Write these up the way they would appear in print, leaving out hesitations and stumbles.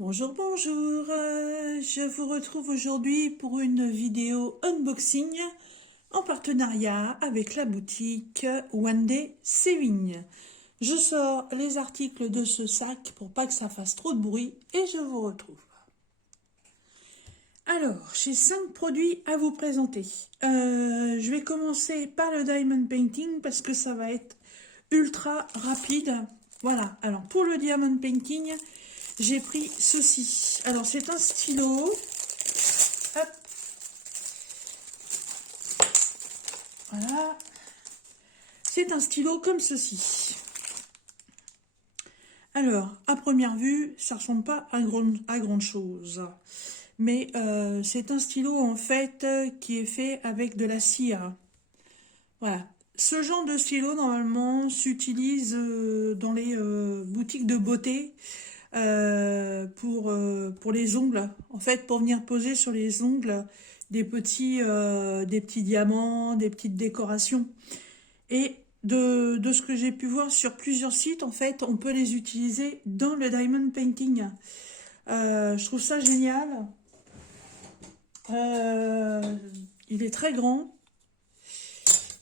Bonjour, bonjour, je vous retrouve aujourd'hui pour une vidéo unboxing en partenariat avec la boutique One Day Saving. Je sors les articles de ce sac pour pas que ça fasse trop de bruit et je vous retrouve. Alors, j'ai 5 produits à vous présenter. Je vais commencer par le Diamond Painting parce que ça va être ultra rapide. Voilà, alors pour le Diamond Painting, j'ai pris ceci. Alors, c'est un stylo. Hop. Voilà. C'est un stylo comme ceci. Alors, à première vue, ça ressemble pas à grande chose. Mais c'est un stylo, en fait, qui est fait avec de la cire. Voilà. Ce genre de stylo, normalement, s'utilise dans les boutiques de beauté pour les ongles. En fait, pour venir poser sur les ongles des petits diamants, des petites décorations. Et de ce que j'ai pu voir sur plusieurs sites, en fait, on peut les utiliser dans le diamond painting. Je trouve ça génial. Il est très grand.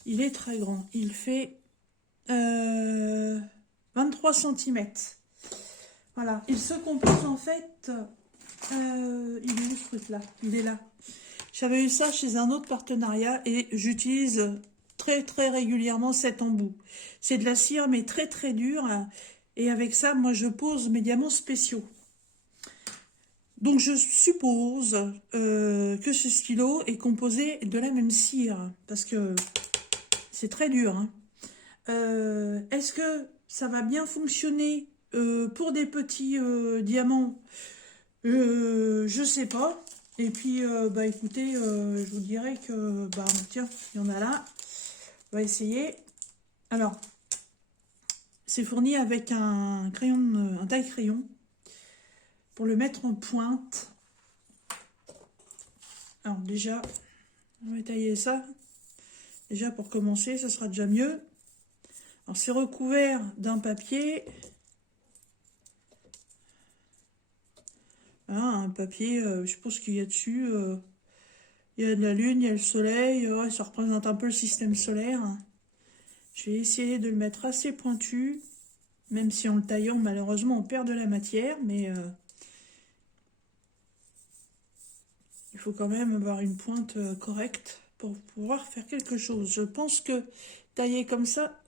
Il est très grand. Il fait 23 cm. Voilà. Il se compose en fait... il est où ce truc là? Il est là. J'avais eu ça chez un autre partenariat et j'utilise très régulièrement cet embout. C'est de la cire mais très dure. Et avec ça, moi je pose mes diamants spéciaux. Donc je suppose que ce stylo est composé de la même cire. Parce que c'est très dur. Hein. Est-ce que ça va bien fonctionner pour des petits diamants? Je sais pas. Et puis, bah écoutez, je vous dirais que, bah tiens, il y en a là. On va essayer. Alors, c'est fourni avec un crayon, un taille-crayon pour le mettre en pointe. Alors déjà, on va tailler ça. Déjà pour commencer, ça sera déjà mieux. Alors c'est recouvert d'un papier. Voilà, un papier, je pense qu'il y a dessus. Il y a de la lune, il y a le soleil. Ouais, ça représente un peu le système solaire. Je vais essayer de le mettre assez pointu. Même si en le taillant, malheureusement, on perd de la matière. Mais il faut quand même avoir une pointe correcte pour pouvoir faire quelque chose. Je pense que tailler comme ça,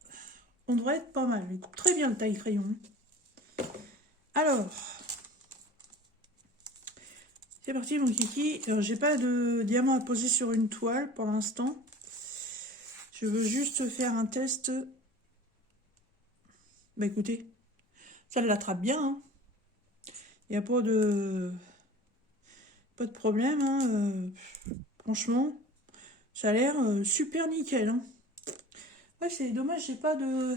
on devrait être pas mal. Il coupe très bien le taille-crayon. Alors, c'est parti mon kiki. Alors, j'ai pas de diamant à poser sur une toile pour l'instant. Je veux juste faire un test. Bah écoutez, ça l'attrape bien. Hein. Il n'y a pas de problème. Hein. Franchement, ça a l'air super nickel. Hein. Ouais, c'est dommage, j'ai pas de...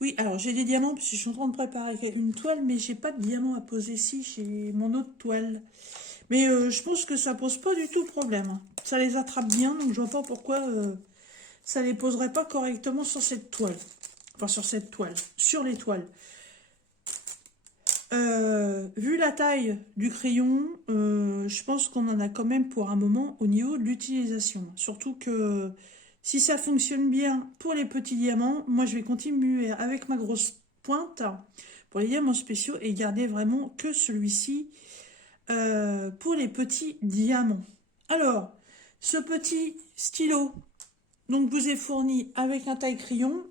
Oui, alors j'ai des diamants parce que je suis en train de préparer une toile, mais j'ai pas de diamants à poser ici chez mon autre toile. Mais je pense que ça pose pas du tout problème. Hein. Ça les attrape bien, donc je vois pas pourquoi ça les poserait pas correctement sur cette toile. Enfin, sur cette toile, sur les toiles. Vu la taille du crayon, je pense qu'on en a quand même pour un moment au niveau de l'utilisation. Surtout que si ça fonctionne bien pour les petits diamants, moi je vais continuer avec ma grosse pointe pour les diamants spéciaux et garder vraiment que celui-ci pour les petits diamants. Alors, ce petit stylo donc vous est fourni avec un taille-crayon.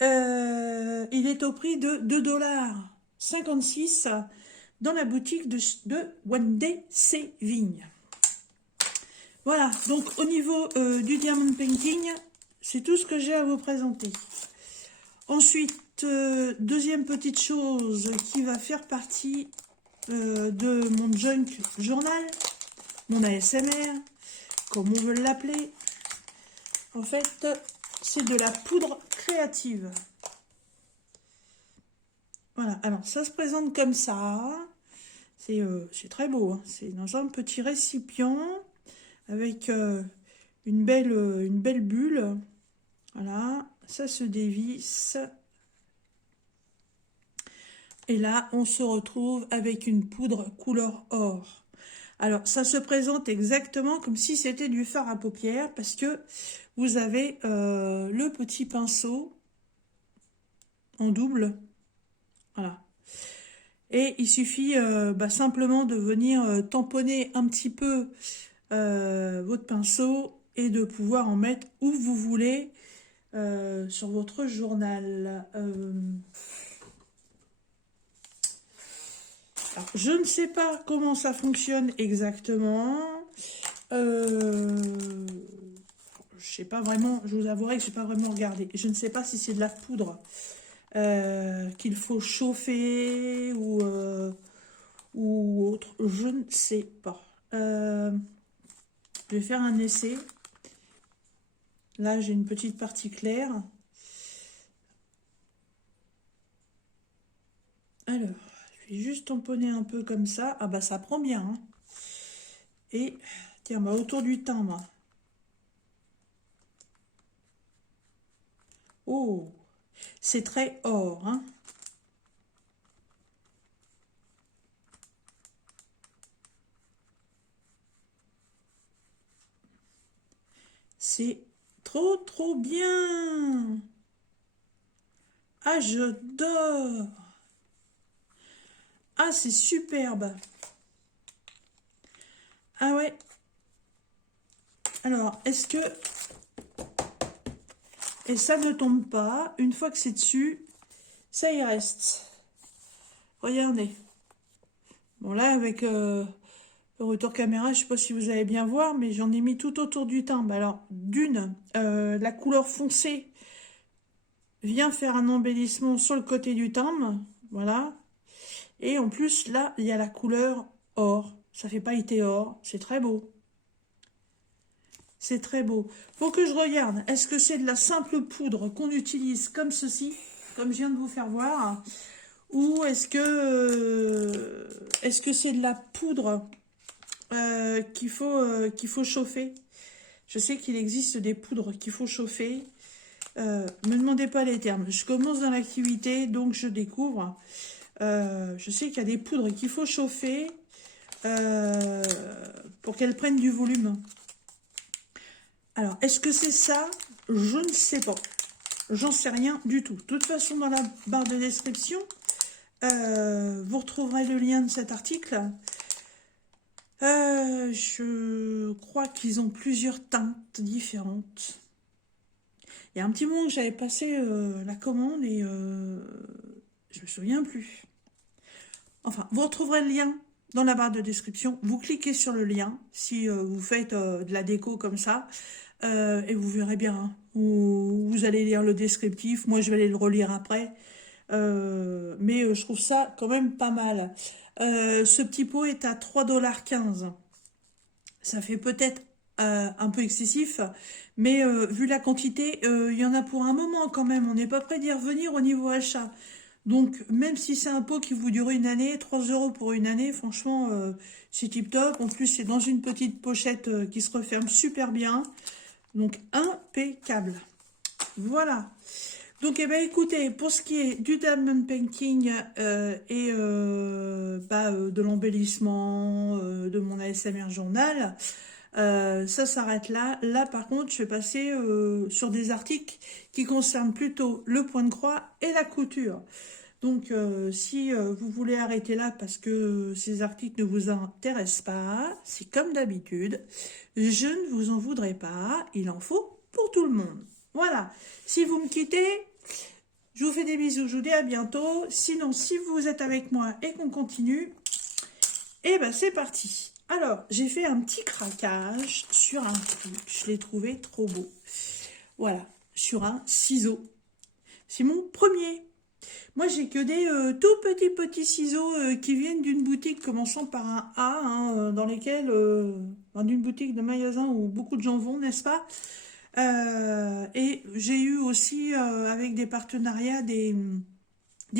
Il est au prix de 2,56 $ dans la boutique de One Day Saving. Voilà, donc au niveau du Diamond Painting, c'est tout ce que j'ai à vous présenter. Ensuite, deuxième petite chose qui va faire partie de mon junk journal, mon ASMR, comme on veut l'appeler. En fait, c'est de la poudre créative. Voilà, alors ça se présente comme ça. C'est très beau. Hein. C'est dans un petit récipient avec une belle bulle. Voilà, ça se dévisse. Et là, on se retrouve avec une poudre couleur or. Alors, ça se présente exactement comme si c'était du fard à paupières parce que vous avez le petit pinceau en double. Voilà. Et il suffit simplement de venir tamponner un petit peu votre pinceau et de pouvoir en mettre où vous voulez sur votre journal. Alors, je ne sais pas comment ça fonctionne exactement. Je sais pas vraiment, je vous avouerai que je n'ai pas vraiment regardé. Je ne sais pas si c'est de la poudre qu'il faut chauffer ou autre. Je ne sais pas. Je vais faire un essai. Là, j'ai une petite partie claire. Alors, je vais juste tamponner un peu comme ça. Ah bah ça prend bien. Hein. Et tiens, bah, autour du timbre. Oh, c'est très or. Hein. C'est trop bien. Ah, j'adore. Ah, c'est superbe. Ah ouais. Alors, est-ce que... Et ça ne tombe pas. Une fois que c'est dessus, ça y reste. Regardez. Bon, là, avec le retour caméra, je ne sais pas si vous allez bien voir, mais j'en ai mis tout autour du timbre. Alors, la couleur foncée vient faire un embellissement sur le côté du timbre. Voilà. Et en plus, là, il y a la couleur or. Ça fait pailleté or. C'est très beau. C'est très beau. Faut que je regarde. Est-ce que c'est de la simple poudre qu'on utilise comme ceci, comme je viens de vous faire voir, ou est-ce que c'est de la poudre qu'il faut chauffer? Je sais qu'il existe des poudres qu'il faut chauffer. Me demandez pas les termes. Je commence dans l'activité, donc je découvre. Je sais qu'il y a des poudres qu'il faut chauffer pour qu'elles prennent du volume. Alors, est-ce que c'est ça? Je ne sais pas. J'en sais rien du tout. De toute façon, dans la barre de description, vous retrouverez le lien de cet article. Je crois qu'ils ont plusieurs teintes différentes. Il y a un petit moment que j'avais passé la commande et je me souviens plus. Enfin, vous retrouverez le lien dans la barre de description. Vous cliquez sur le lien si vous faites de la déco comme ça. Et vous verrez bien. Hein. Vous allez lire le descriptif. Moi, je vais aller le relire après. Mais je trouve ça quand même pas mal. Ce petit pot est à 3,15 $. Ça fait peut-être un peu excessif, mais vu la quantité, il y en a pour un moment quand même. On n'est pas prêt d'y revenir au niveau achat. Donc, même si c'est un pot qui vous dure une année, 3 € pour une année, franchement, c'est tip top. En plus, c'est dans une petite pochette qui se referme super bien. Donc, impeccable. Voilà. Donc, eh ben, écoutez, pour ce qui est du diamond painting et de l'embellissement de mon ASMR journal, ça s'arrête là. Là, par contre, je vais passer sur des articles qui concernent plutôt le point de croix et la couture. Donc, si vous voulez arrêter là parce que ces articles ne vous intéressent pas, c'est comme d'habitude. Je ne vous en voudrais pas. Il en faut pour tout le monde. Voilà. Si vous me quittez, je vous fais des bisous. Je vous dis à bientôt. Sinon, si vous êtes avec moi et qu'on continue, eh ben, c'est parti. Alors, j'ai fait un petit craquage sur un truc. Je l'ai trouvé trop beau. Voilà. Sur un ciseau. C'est mon premier. Moi, j'ai que des tout petits ciseaux qui viennent d'une boutique commençant par un A, hein, dans lesquels, d'une boutique de magasin où beaucoup de gens vont, n'est-ce pas? Et j'ai eu aussi avec des partenariats des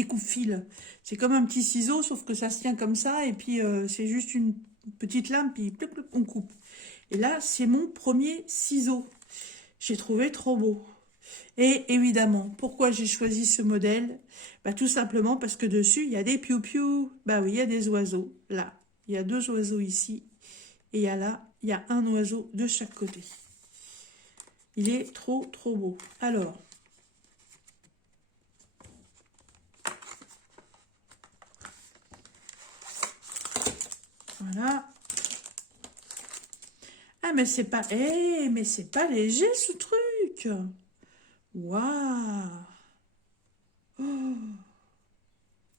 coupe-fils. C'est comme un petit ciseau, sauf que ça se tient comme ça, et puis c'est juste une petite lame, puis plouc, on coupe. Et là, c'est mon premier ciseau. J'ai trouvé trop beau. Et évidemment, pourquoi j'ai choisi ce modèle? Bah, tout simplement parce que dessus, il y a des piou-piou. Bah oui, il y a des oiseaux. Là, il y a 2 oiseaux ici. Et il y a un oiseau de chaque côté. Il est trop, trop beau. Alors, voilà. Ah, mais c'est pas... Eh, mais c'est pas léger, ce truc. Waouh. Oh,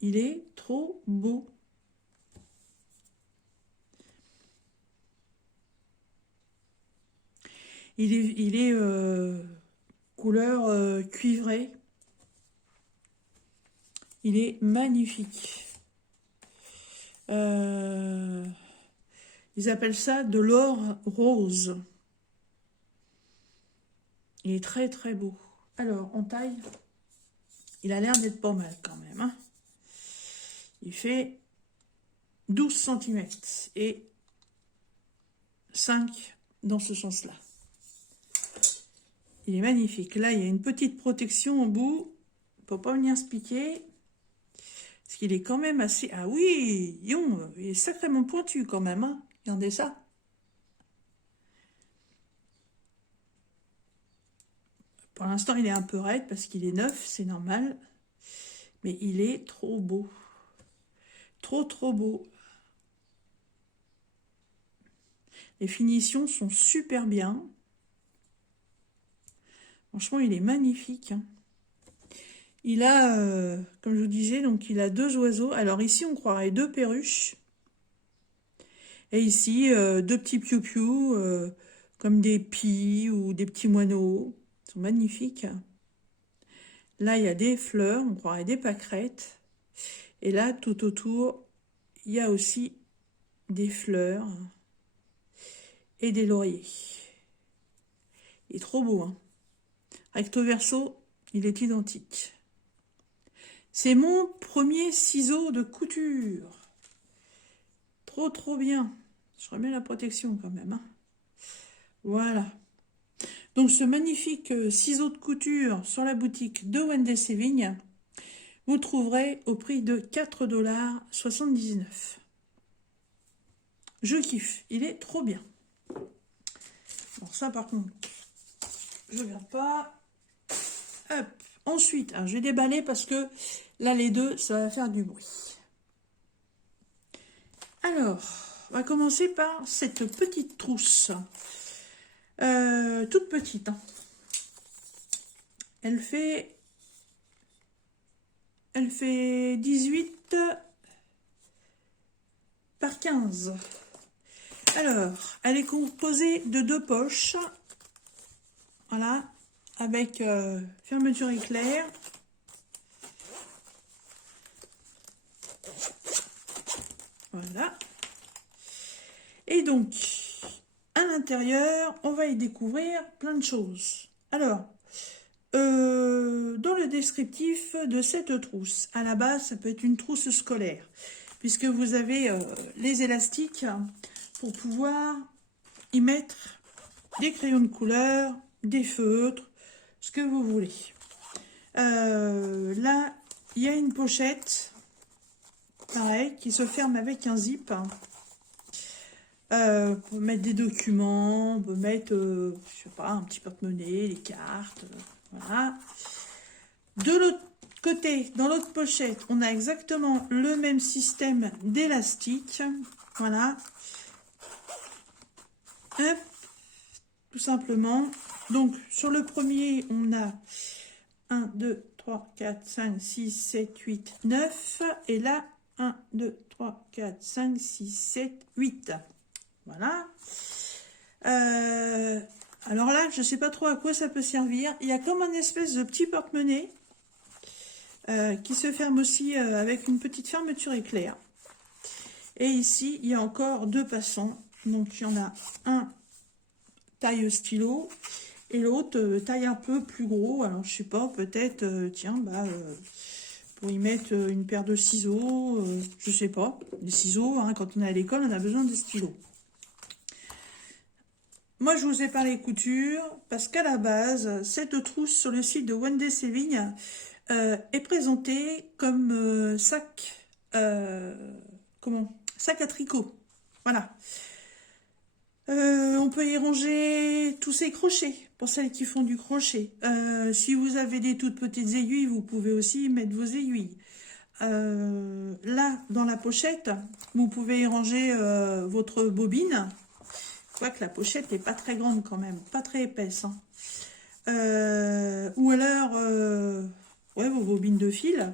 il est trop beau. Il est couleur cuivrée. Il est magnifique. Ils appellent ça de l'or rose. Il est très très beau. Alors, en taille, il a l'air d'être pas mal quand même. Hein. Il fait 12 cm et 5 dans ce sens-là. Il est magnifique. Là, il y a une petite protection au bout pour pas venir se piquer. Parce qu'il est quand même assez... Ah oui, il est sacrément pointu quand même. Hein. Regardez ça. Pour l'instant, il est un peu raide parce qu'il est neuf, c'est normal. Mais il est trop beau. Trop, trop beau. Les finitions sont super bien. Franchement, il est magnifique. Hein. Il a, comme je vous disais, donc il a 2 oiseaux. Alors ici, on croirait 2 perruches. Et ici, 2 petits piou-piou, comme des pies ou des petits moineaux. Ils sont magnifiques. Là, il y a des fleurs, on croirait des pâquerettes. Et là, tout autour, il y a aussi des fleurs et des lauriers. Il est trop beau, hein. Recto verso, il est identique. C'est mon premier ciseau de couture. Trop, trop bien. Je remets la protection quand même. Hein. Voilà. Donc, ce magnifique ciseau de couture sur la boutique de Wendy Sévigne, vous trouverez au prix de 4,79 $. Je kiffe. Il est trop bien. Bon, ça, par contre, je ne garde pas. Hop. Ensuite, alors, je vais déballer parce que là, les deux, ça va faire du bruit. Alors, on va commencer par cette petite trousse. Toute petite. Hein. Elle fait 18 par 15. Alors, elle est composée de 2 poches. Voilà. Avec fermeture éclair. Voilà. Et donc, à l'intérieur, on va y découvrir plein de choses. Alors, dans le descriptif de cette trousse, à la base, ça peut être une trousse scolaire, puisque vous avez les élastiques pour pouvoir y mettre des crayons de couleur, des feutres, ce que vous voulez. Là, il y a une pochette, pareil, qui se ferme avec un zip. Pour mettre des documents, on peut mettre, je sais pas, un petit porte-monnaie, les cartes, voilà. De l'autre côté, dans l'autre pochette, on a exactement le même système d'élastique, voilà. Hop, tout simplement. Donc, sur le premier, on a 1, 2, 3, 4, 5, 6, 7, 8, 9. Et là, 1, 2, 3, 4, 5, 6, 7, 8. Voilà. Alors là, je ne sais pas trop à quoi ça peut servir. Il y a comme un espèce de petit porte-monnaie qui se ferme aussi avec une petite fermeture éclair. Et ici, il y a encore 2 passants. Donc, il y en a un taille stylo et l'autre taille un peu plus gros. Alors, je sais pas, peut-être, tiens, pour y mettre une paire de ciseaux, je sais pas. Les ciseaux, hein, quand on est à l'école, on a besoin de stylos. moi, je vous ai parlé couture parce qu'à la base, cette trousse sur le site de Wendy Saving est présentée comme sac, euh, sac à tricot. Voilà. On peut y ranger tous ces crochets pour celles qui font du crochet. Si vous avez des toutes petites aiguilles, vous pouvez aussi y mettre vos aiguilles. Là, dans la pochette, vous pouvez y ranger votre bobine. Je vois que la pochette n'est pas très grande quand même, pas très épaisse. Hein. Ou alors, ouais, vos bobines de fil.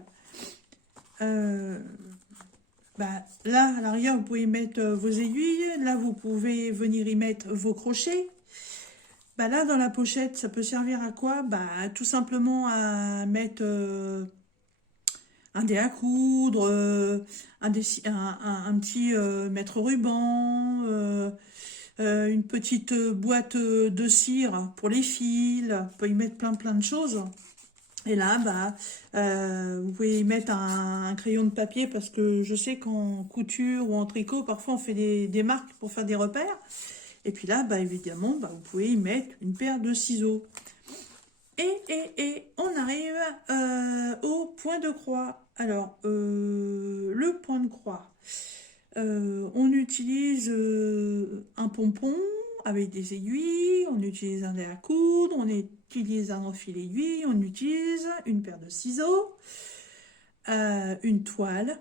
Là, à l'arrière, vous pouvez y mettre vos aiguilles. Là, vous pouvez venir y mettre vos crochets. Là, dans la pochette, ça peut servir à quoi? Tout simplement à mettre un dé à coudre, un petit mètre ruban, une petite boîte de cire pour les fils. On peut y mettre plein de choses. Et là, vous pouvez y mettre un crayon de papier parce que je sais qu'en couture ou en tricot, parfois on fait des marques pour faire des repères. Et puis là, évidemment, vous pouvez y mettre une paire de ciseaux. Et on arrive au point de croix. Alors, le point de croix. On utilise un pompon avec des aiguilles, on utilise un dé à coudre, on utilise un fil aiguille, on utilise une paire de ciseaux, une toile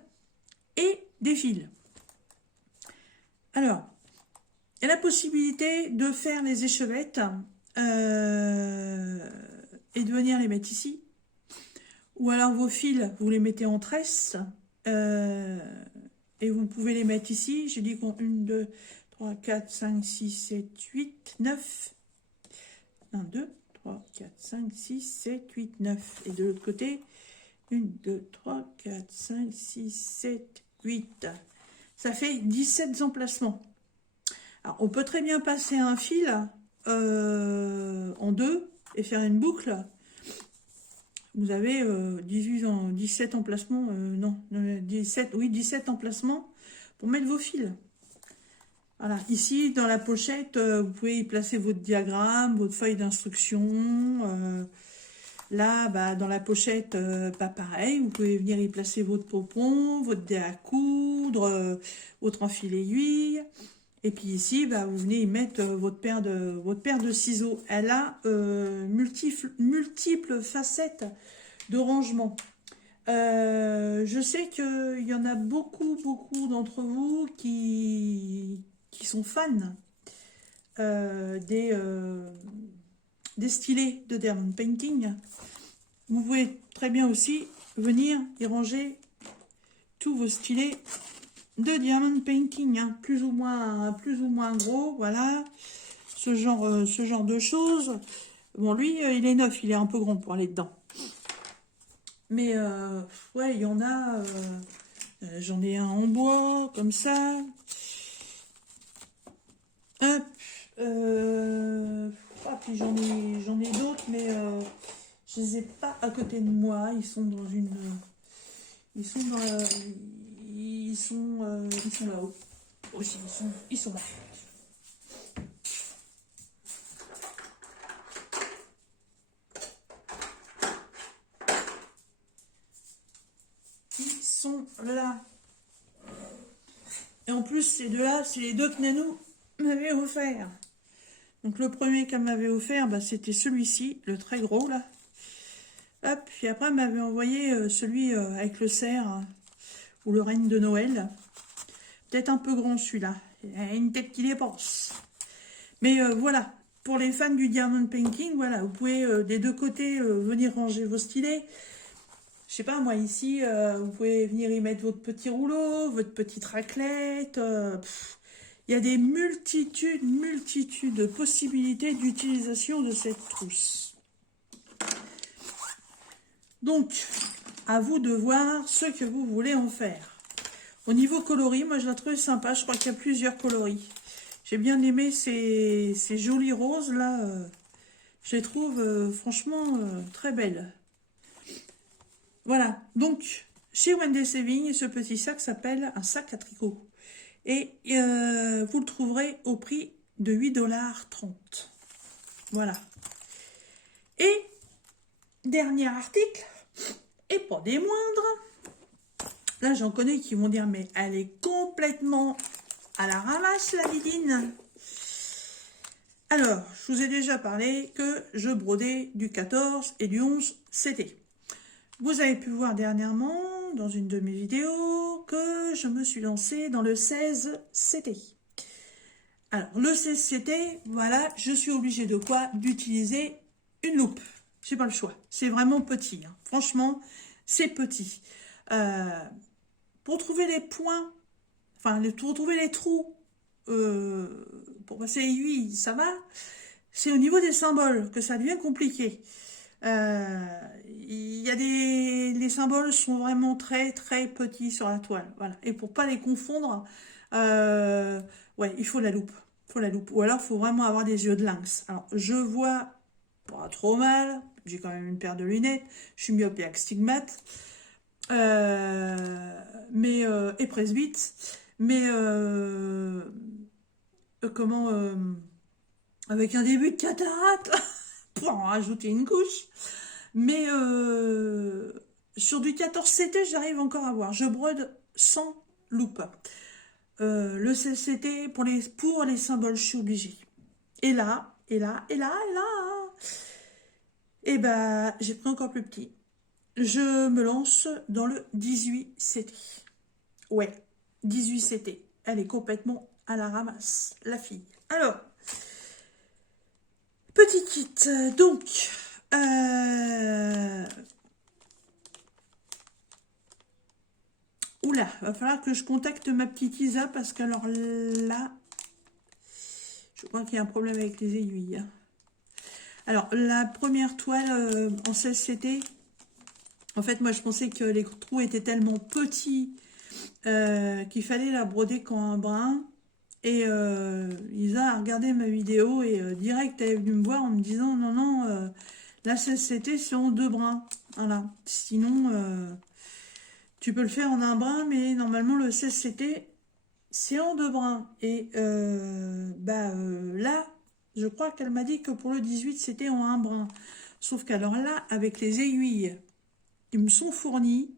et des fils. Alors, il y a la possibilité de faire les échevettes et de venir les mettre ici. Ou alors vos fils, vous les mettez en tresse et vous pouvez les mettre ici. J'ai dit qu'on 1, 2, 3, 4, 5, 6, 7, 8, 9. 1, 2, 3, 4, 5, 6, 7, 8, 9. Et de l'autre côté, 1, 2, 3, 4, 5, 6, 7, 8. Ça fait 17 emplacements. Alors, on peut très bien passer un fil en deux et faire une boucle. Vous avez 17 emplacements, 17 emplacements pour mettre vos fils. Voilà, ici dans la pochette, vous pouvez y placer votre diagramme, votre feuille d'instruction. Là, dans la pochette, pas pareil, vous pouvez venir y placer votre pompon, votre dé à coudre, votre enfil aiguille. Et puis ici, vous venez y mettre votre paire de ciseaux. Elle a multiples facettes de rangement. Je sais qu'il y en a beaucoup d'entre vous qui sont fans des stylets de Diamond Painting. Vous pouvez très bien aussi venir y ranger tous vos stylets de Diamond Painting, hein, plus ou moins gros, voilà, ce genre de choses. Bon, lui, il est neuf, il est un peu grand pour aller dedans. Mais, ouais, il y en a, j'en ai un en bois, comme ça. Hop, puis j'en ai d'autres, mais je les ai pas à côté de moi, ils sont dans une... Ils sont là-haut. Aussi, ils sont là. Ils sont là. Et en plus, ces deux-là, c'est les deux que Nanou m'avait offert. Donc le premier qu'elle m'avait offert, c'était celui-ci, le très gros là. Hop, puis après elle m'avait envoyé celui avec le cerf ou le règne de Noël. Peut-être un peu grand celui-là. Il a une tête qui dépense. Mais voilà, pour les fans du Diamond Painting, voilà, vous pouvez des deux côtés venir ranger vos stylets. Je sais pas, moi ici, vous pouvez venir y mettre votre petit rouleau, votre petite raclette. Il y a des multitudes de possibilités d'utilisation de cette trousse. Donc, à vous de voir ce que vous voulez en faire. Au niveau coloris, moi je la trouve sympa. Je crois qu'il y a plusieurs coloris. J'ai bien aimé ces jolis roses là. Je les trouve franchement très belles. Voilà. Donc, chez Wendy Saving, ce petit sac s'appelle un sac à tricot. Et vous le trouverez au prix de 8,30 $. Voilà. Et dernier article, et pas des moindres. Là, j'en connais qui vont dire, mais elle est complètement à la ramasse, la Lidine. Alors, je vous ai déjà parlé que je brodais du 14 et du 11 CT. Vous avez pu voir dernièrement, dans une de mes vidéos, que je me suis lancée dans le 16 CT. Alors, le 16 CT, voilà, je suis obligée de quoi? D'utiliser une loupe. J'ai pas le choix. C'est vraiment petit. Hein. Franchement, c'est petit. Pour trouver les points, enfin, pour trouver les trous, pour passer l'aiguille, ça va. C'est au niveau des symboles que ça devient compliqué. Il y a les symboles sont vraiment très très petits sur la toile. Voilà. Et pour pas les confondre, ouais, il faut la loupe. Faut la loupe. Ou alors, il faut vraiment avoir des yeux de lynx. Alors, je vois pas trop mal. J'ai quand même une paire de lunettes. Je suis myope et astigmate. Et presbyte. Mais comment avec un début de cataracte pour en rajouter une couche. Mais sur du 14 CT, j'arrive encore à voir. Je brode sans loupe. Le CCT, pour les symboles, je suis obligée. Et là, et là, et là, et là. Et ben, j'ai pris encore plus petit. Je me lance dans le 18 CT. Ouais, 18 CT. Elle est complètement à la ramasse, la fille. Alors, petit kit. Donc, oula, va falloir que je contacte ma petite Isa parce qu'alors là, je crois qu'il y a un problème avec les aiguilles. Hein. Alors, la première toile en 16 CT, en fait, moi, je pensais que les trous étaient tellement petits qu'il fallait la broder comme un brin. Et Isa a regardé ma vidéo et direct, elle est venue me voir en me disant, non, non, la 16 CT, c'est en 2 brins. Voilà. Sinon, tu peux le faire en un brin, mais normalement, le 16 CT, c'est en 2 brins. Et là, je crois qu'elle m'a dit que pour le 18, c'était en un brin. Sauf qu'alors là, avec les aiguilles, ils me sont fournis.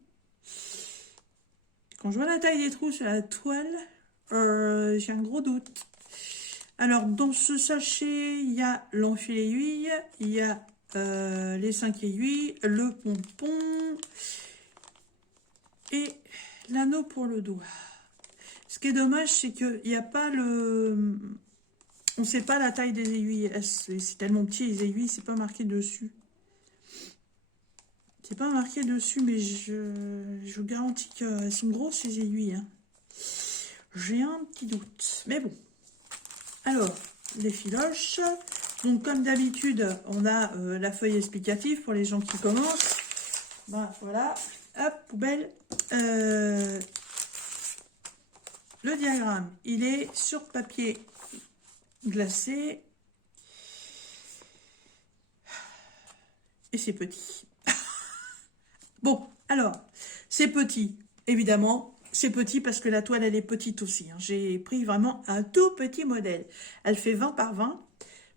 Quand je vois la taille des trous sur la toile, j'ai un gros doute. Alors, dans ce sachet, il y a l'enfile-aiguille, il y a les 5 aiguilles, le pompon et l'anneau pour le doigt. Ce qui est dommage, c'est qu'il n'y a pas le... On ne sait pas la taille des aiguilles. C'est tellement petit, les aiguilles, c'est pas marqué dessus. C'est pas marqué dessus, mais je vous garantis qu'elles sont grosses, ces aiguilles. Hein. J'ai un petit doute. Mais bon. Alors, les filoches. Donc, comme d'habitude, on a la feuille explicative pour les gens qui commencent. Ben, voilà. Hop, poubelle. Le diagramme, il est sur papier glacé. Et c'est petit. Bon, alors, c'est petit, évidemment. C'est petit parce que la toile, elle est petite aussi. Hein. J'ai pris vraiment un tout petit modèle. Elle fait 20 par 20.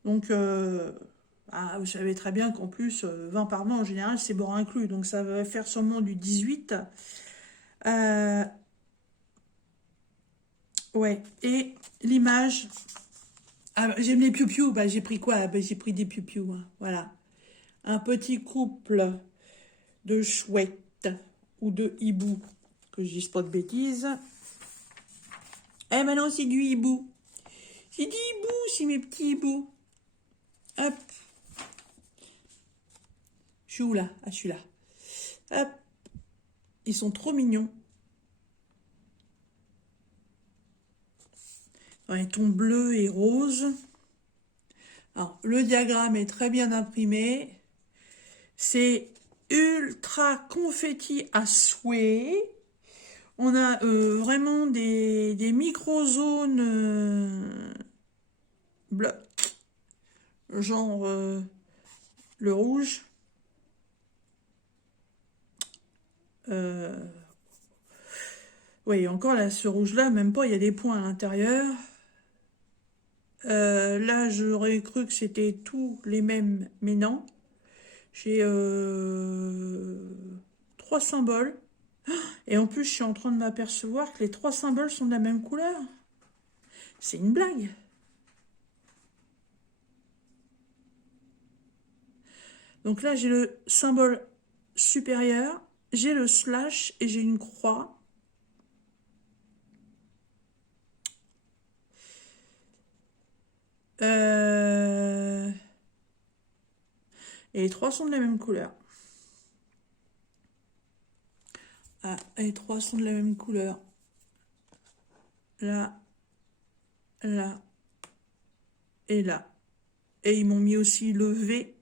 Donc, vous savez très bien qu'en plus, 20 par 20, en général, c'est bord inclus. Donc, ça va faire sûrement du 18. Ouais, et l'image... Ah, j'aime les piou-piou. Bah, j'ai pris quoi? Bah, j'ai pris des piou-piou. Hein. Voilà. Un petit couple de chouettes ou de hibou, que je dise pas de bêtises. Eh, maintenant, c'est du hibou. C'est du hibou, c'est mes petits hiboux. Hop. Je suis où, là? Ah, je suis là. Hop. Ils sont trop mignons. Dans les tons bleus et roses. Alors, le diagramme est très bien imprimé. C'est ultra confetti à souhait. On a vraiment des micro-zones blocs. Genre le rouge. Oui, encore là, ce rouge-là, même pas, il y a des points à l'intérieur. Là, j'aurais cru que c'était tous les mêmes, mais non. J'ai 3 symboles. Et en plus, je suis en train de m'apercevoir que les 3 symboles sont de la même couleur. C'est une blague. Donc là, j'ai le symbole supérieur, j'ai le slash et j'ai une croix. Et les 3 sont de la même couleur. Ah, les 3 sont de la même couleur. Là, là et là. Et ils m'ont mis aussi le V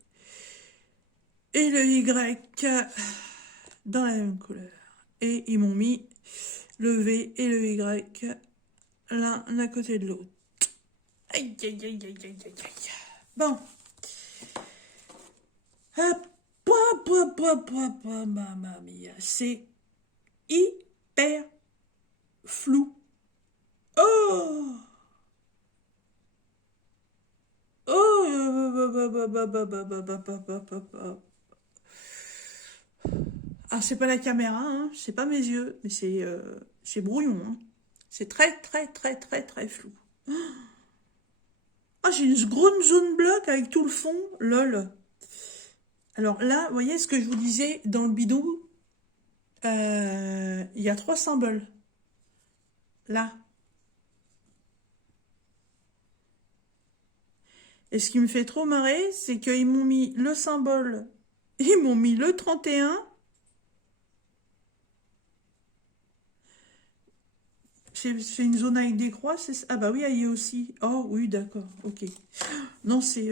et le Y dans la même couleur. Et ils m'ont mis le V et le Y l'un à côté de l'autre. Aïe, aïe, aïe, aïe, aïe, aïe, aïe. Bon. Mamma mia. C'est hyper flou. Oh! Oh! Ah, c'est pas la caméra, hein, c'est pas mes yeux, mais c'est brouillon. Hein. C'est très, très, très, très, très flou. Ah, j'ai une grande zone bloc avec tout le fond, lol. Alors là, vous voyez ce que je vous disais dans le bidon, il y a 3 symboles. Là. Et ce qui me fait trop marrer, c'est qu'ils m'ont mis le symbole, ils m'ont mis le 31. C'est une zone avec des croix, c'est ça? Ah bah oui, elle y est aussi. Oh oui, d'accord, ok. Non, c'est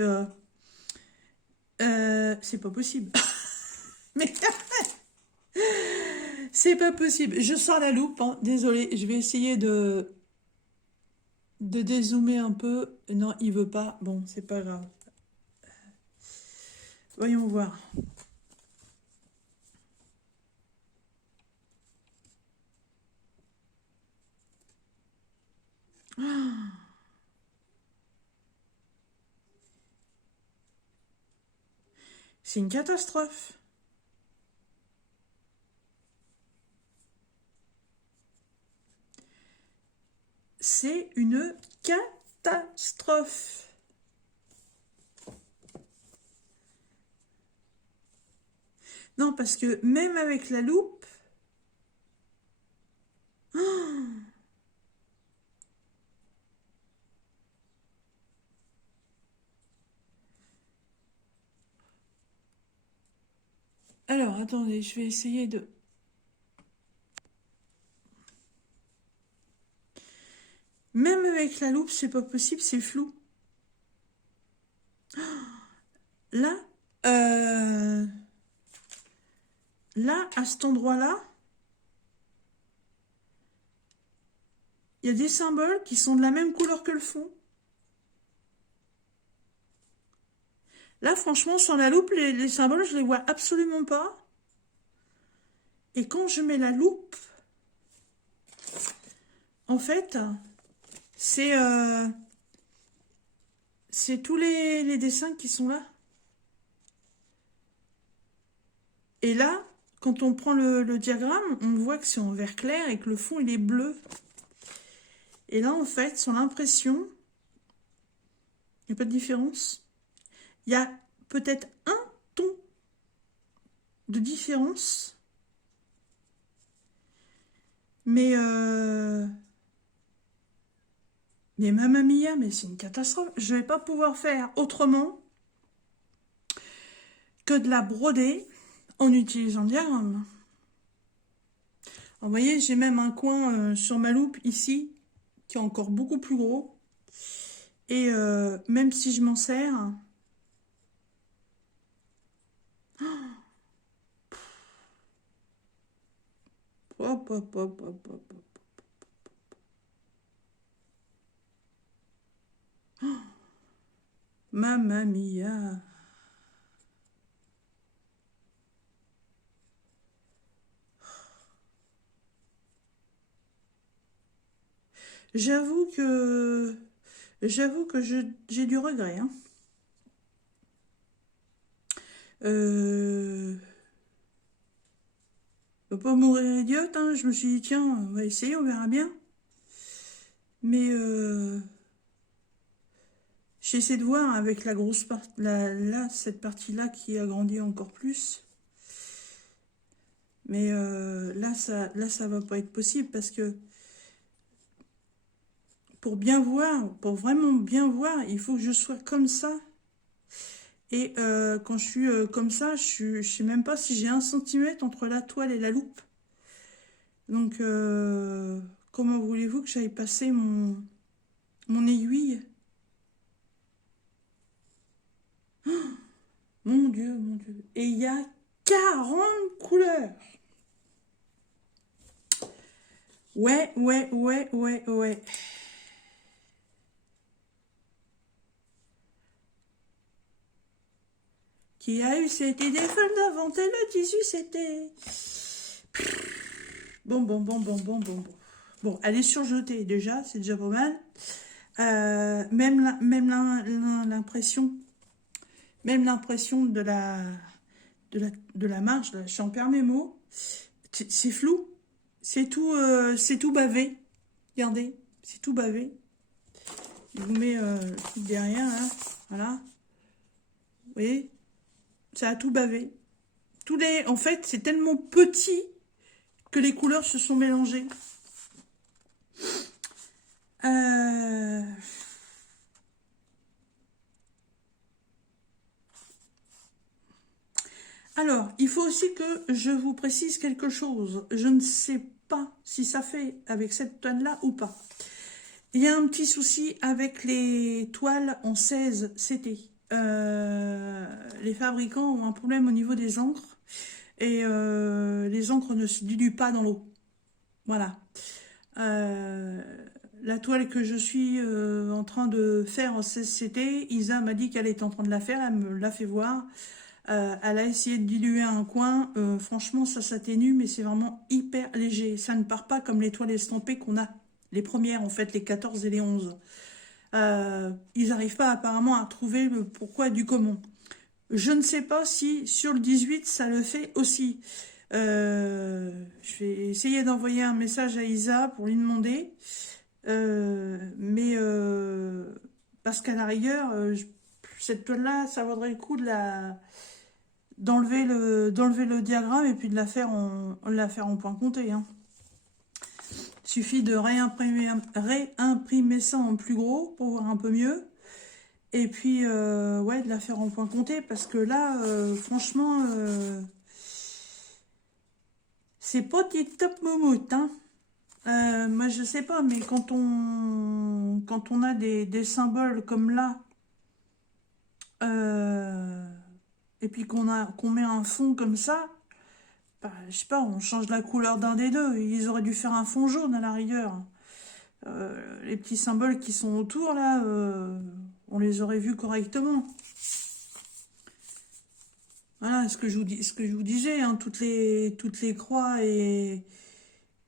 pas possible. Mais c'est pas possible. Je sors la loupe, hein. Désolée, je vais essayer de dézoomer un peu. Non, il veut pas. Bon, c'est pas grave. Voyons voir. C'est une catastrophe. C'est une catastrophe. Non, parce que même avec la loupe... Alors, attendez, je vais essayer de... Même avec la loupe, c'est pas possible, c'est flou. Là, là, à cet endroit-là, il y a des symboles qui sont de la même couleur que le fond. Là, franchement, sur la loupe, les symboles, je les vois absolument pas. Et quand je mets la loupe, en fait, c'est tous les dessins qui sont là. Et là, quand on prend le diagramme, on voit que c'est en vert clair et que le fond, il est bleu. Et là, en fait, sur l'impression, il n'y a pas de différence. Il y a peut-être un ton de différence. Mais mamma mia, mais c'est une catastrophe. Je ne vais pas pouvoir faire autrement que de la broder en utilisant le diagramme. Vous voyez, j'ai même un coin sur ma loupe ici qui est encore beaucoup plus gros. Et même si je m'en sers... Hop, hop, hop, hop, hop. Mamma mia. J'avoue que J'avoue que j'ai du regret. Hein. Faut pas mourir idiote. Hein. Je me suis dit, tiens, on va essayer, on verra bien. Mais j'essaie de voir avec la grosse partie, là, cette partie-là qui a grandi encore plus. Mais là, ça va pas être possible parce que pour bien voir, pour vraiment bien voir, il faut que je sois comme ça. Et quand je suis comme ça, je sais même pas si j'ai 1 centimètre entre la toile et la loupe. Donc, comment voulez-vous que j'aille passer mon aiguille? Oh, mon Dieu, mon Dieu. Et il y a 40 couleurs. Ouais, ouais, ouais, ouais, ouais. Qui a eu cette idée folle d'inventer le tissu, c'était... Bon. Bon, elle est surjetée déjà, c'est déjà pas mal. Même l'impression de la marge, là, je suis en perds mes mots, c'est flou, c'est tout bavé. Regardez, c'est tout bavé. Je vous mets le truc derrière, là, voilà. Vous voyez, ça a tout bavé. En fait, c'est tellement petit que les couleurs se sont mélangées. Alors, il faut aussi que je vous précise quelque chose. Je ne sais pas si ça fait avec cette toile-là ou pas. Il y a un petit souci avec les toiles en 16 CT. Les fabricants ont un problème au niveau des encres. Et les encres ne se diluent pas dans l'eau. Voilà. La toile que je suis en train de faire en 16 CT, Isa m'a dit qu'elle était en train de la faire, elle me l'a fait voir. Elle a essayé de diluer un coin, franchement ça s'atténue, mais c'est vraiment hyper léger. Ça ne part pas comme les toiles estampées qu'on a, les premières en fait, les 14 et les 11. Ils n'arrivent pas apparemment à trouver le pourquoi du comment. Je ne sais pas si sur le 18 ça le fait aussi. Je vais essayer d'envoyer un message à Isa pour lui demander. Mais parce qu'à la rigueur, cette toile-là, ça vaudrait le coup d'enlever le diagramme et puis de la faire en point compté. Hein. Il suffit de réimprimer ça en plus gros pour voir un peu mieux. Et puis, ouais, de la faire en point compté parce que là, franchement, c'est pas des top momoutes, hein. Moi, je sais pas, mais quand on a des symboles comme là, et puis qu'on met un fond comme ça, bah, je sais pas, on change la couleur d'un des deux. Ils auraient dû faire un fond jaune à la rigueur. Les petits symboles qui sont autour, là, on les aurait vus correctement. Voilà, ce que je vous disais, hein, toutes les croix et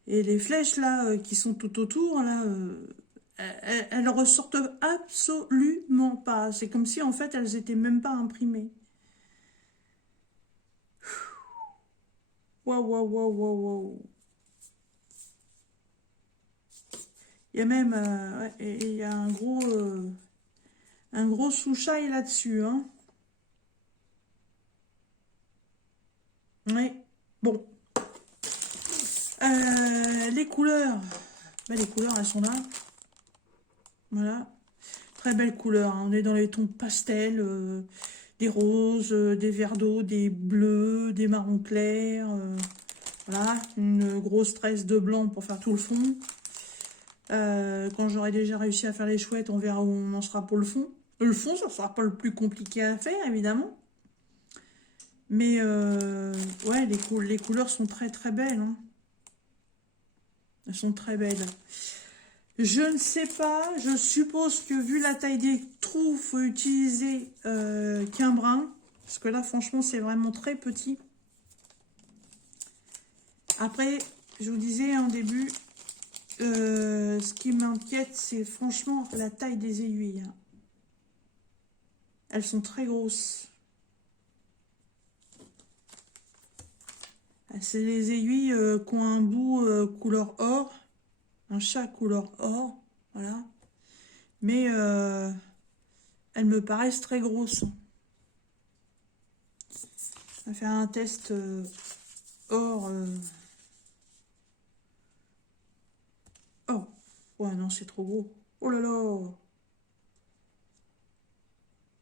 les flèches, là, qui sont tout autour, là, elles ressortent absolument pas. C'est comme si, en fait, elles étaient même pas imprimées. Waouh, waouh, waouh, waouh, waouh. Il y a même, ouais, il y a un gros sous-chaille là-dessus, hein. Ouais, bon. Les couleurs, bah, elles sont là. Voilà. Très belle couleur, hein. On est dans les tons pastels, des roses, des verts d'eau, des bleus, des marrons clairs. Voilà, une grosse tresse de blanc pour faire tout le fond. Quand j'aurai déjà réussi à faire les chouettes, on verra où on en sera pour le fond. Le fond, ça sera pas le plus compliqué à faire, évidemment. Mais, ouais, les couleurs sont très très belles. Hein. Elles sont très belles. Je ne sais pas, je suppose que vu la taille des trous, il faut utiliser qu'un brin. Parce que là, franchement, c'est vraiment très petit. Après, je vous disais en début, Ce qui m'inquiète, c'est franchement la taille des aiguilles. Elles sont très grosses. C'est des aiguilles qui ont un bout couleur or. Un chat couleur or. Voilà. Mais elles me paraissent très grosses. On va faire un test or. Oh. Ouais, non, c'est trop gros. Oh là là.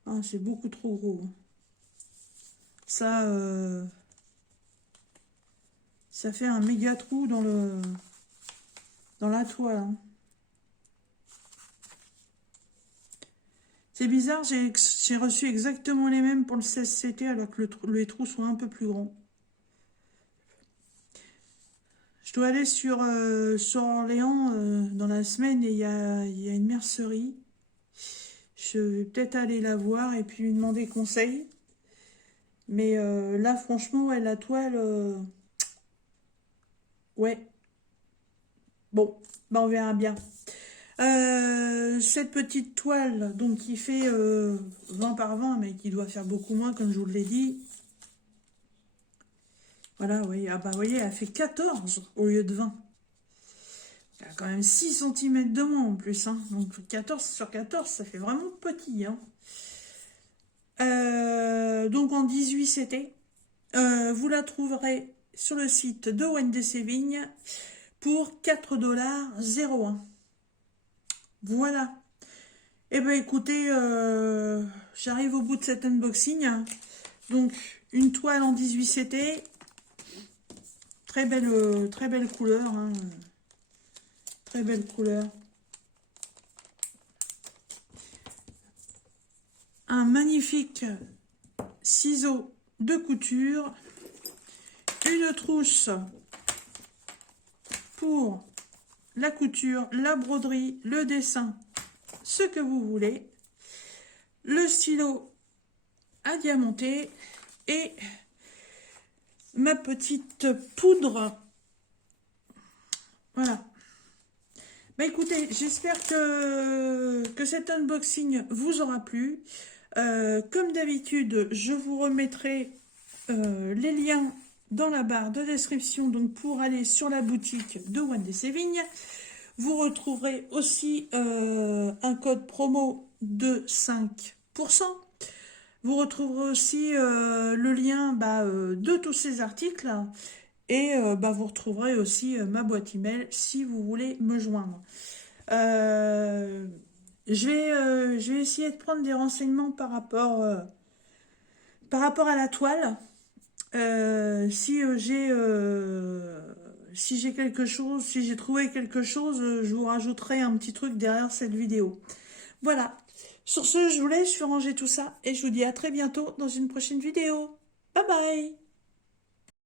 Ah, c'est beaucoup trop gros. Ça fait un méga trou dans la toile. Hein. C'est bizarre, j'ai reçu exactement les mêmes pour le 16CT alors que les trous sont un peu plus grands. Je dois aller sur Orléans dans la semaine et il y a une mercerie. Je vais peut-être aller la voir et puis lui demander conseil. Mais là, franchement, ouais, la toile... ouais. Bon, bah on verra bien. Cette petite toile, donc qui fait 20 par 20, mais qui doit faire beaucoup moins, comme je vous l'ai dit. Voilà, oui, ah bah vous voyez, elle fait 14 au lieu de 20. Il y a quand même 6 cm de moins en plus. Hein. Donc 14 sur 14, ça fait vraiment petit. Hein. Donc en 18 CT, vous la trouverez sur le site de WNDC Vigne pour 4,01 $. Voilà. Eh bien écoutez, j'arrive au bout de cet unboxing. Donc une toile en 18 CT. Très belle couleur. Hein. Très belle couleur. Un magnifique ciseau de couture. Une trousse pour la couture, la broderie, le dessin, ce que vous voulez. Le stylo à diamanter et ma petite poudre. Voilà. Bah écoutez, j'espère que cet unboxing vous aura plu. Comme d'habitude, je vous remettrai les liens dans la barre de description donc pour aller sur la boutique de WNDC Vigne. Vous retrouverez aussi un code promo de 5%. Vous retrouverez aussi le lien de tous ces articles. Et vous retrouverez aussi ma boîte email si vous voulez me joindre. Je vais essayer de prendre des renseignements par rapport à la toile. Si j'ai quelque chose, si j'ai trouvé quelque chose, je vous rajouterai un petit truc derrière cette vidéo. Voilà. Sur ce, je vous laisse, je vais ranger tout ça et je vous dis à très bientôt dans une prochaine vidéo. Bye bye!